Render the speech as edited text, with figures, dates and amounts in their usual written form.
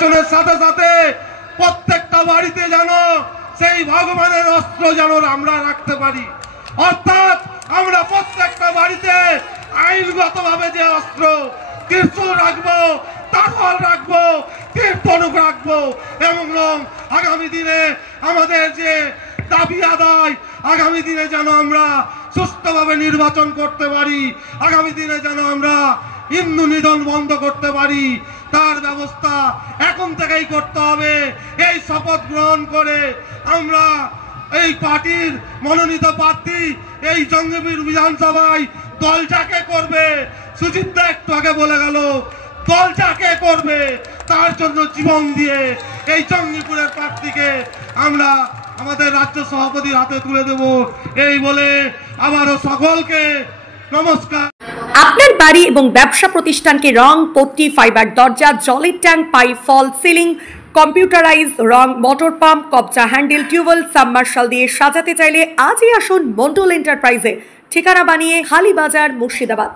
নির্বাচনের সাথে সাথে প্রত্যেকটা বাড়িতে যেন সেই ভগবানের অস্ত্র যেন আমরা রাখতে পারি, অর্থাৎ আমরা প্রত্যেকটা বাড়িতে আইনগতভাবে যে অস্ত্র ত্রিশূল রাখবো, তারওয়াল রাখবো, তীর ধনুক রাখবো এবং আগামী দিনে আমাদের যে দাবি আদায়, আগামী দিনে যেন আমরা সুষ্ঠুভাবে নির্বাচন করতে পারি, আগামী দিনে যেন আমরা হিন্দু নিধন বন্ধ করতে পারি, তার ব্যবস্থা এখন থেকেই করতে হবে। এই শপথ গ্রহণ করে আমরা এই পার্টির মনোনীত প্রার্থী এই জঙ্গিপুর বিধানসভায় দল যাকে করবে, সুজিতদা একটু আগে বলে গেল, দল যাকে করবে তার জন্য জীবন দিয়ে এই জঙ্গিপুরের প্রার্থীকে আমরা আমাদের রাজ্য সভাপতির হাতে তুলে দেব। এই বলে আবারও সকলকে নমস্কার। আপনার বাড়ি এবং ব্যবসা প্রতিষ্ঠানকে রং, পট্টি, ফাইবার দরজা, জলের ট্যাঙ্ক, পাইপ, ফল সিলিং, কম্পিউটারাইজ রং, মোটর পাম্প, কবজা হ্যান্ডেল, টিউবওয়েল, সাবমার্শাল দিয়ে সাজাতে চাইলে আজই আসুন মন্ডল এন্টারপ্রাইজে। ঠিকানা বানিয়ে হালিবাজার, মুর্শিদাবাদ।